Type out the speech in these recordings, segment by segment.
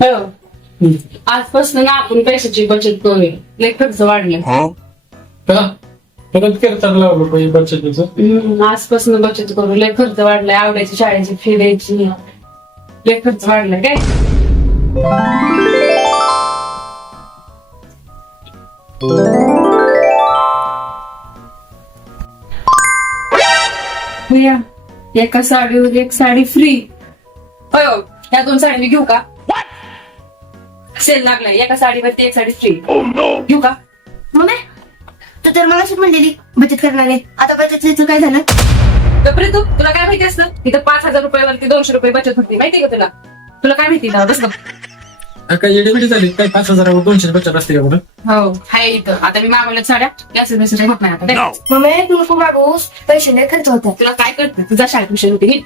हो. आजपासून ना आपण पैशाची बचत करूया. लय खर्च वाढले का परत करताना लावलं पाहिजे बचतीचं? आजपासून बचत करू. लय खर्च वाढलाय. आवडायची शाळेची फी द्यायची लय खर्च वाढलाय काय? भैया एका साडीवर एक साडी फ्री होय हो या दोन साडी मी घेऊ का? सेल लागलाय. एका साडीवरती एक साडी फ्री घेऊ का? मम्मी तू तर मला म्हणलेली बचत करणारे. आता बचतीचं काय झालं? गप्रे तू तुला काय माहिती असतं? तिथं पाच हजार रुपयावरती दोनशे रुपये बचत होती माहिती का तुला? तुला काय माहिती? ना बस काय एडीबिडी झाली? काय पाच हजारावर दोनशे बचत असते का कुठं हो हाय इथं. आता मी मागवल्यात साड्या. गॅस होत नाही आता. दे. मम्मी तू नको मागूस. पैसे नाही खर्च होतात. तुला काय करते तुझा शाळेत विषय होती ही.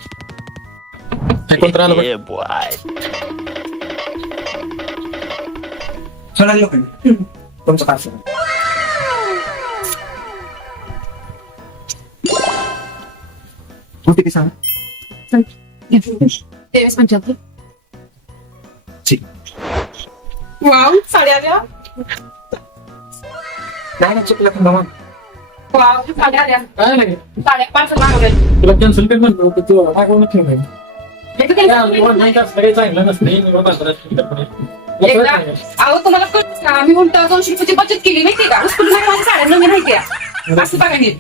काय कोणतं आलं बघ. Yeah, boy. सोडा लोक तुमचं काय सुरू तू किती सांग तेवीस पंच्याहत्तर ठीक वाव साड्या आल्या नाही ना चुकलं पण मग वाव साड्या आल्या काय नाही साड्या पाच मागवल्या तुला कॅन्सल कर म्हणलं होतं तू मागवून ठेवलं काही चांगलं नसतं एकदा अहो तुम्हाला कळत ना मी म्हणतो दोनशे रुपयाची बचत केली माहिती का? उचलून नाही साड्या नवीन माहिती असं बघा नीट?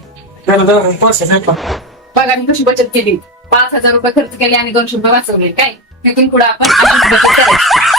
बघा मी कशी बचत केली. पाच हजार रुपये खर्च केले आणि दोनशे रुपये वाचवले. काय? तिथून पुढे आपण अशीच बचत करायची.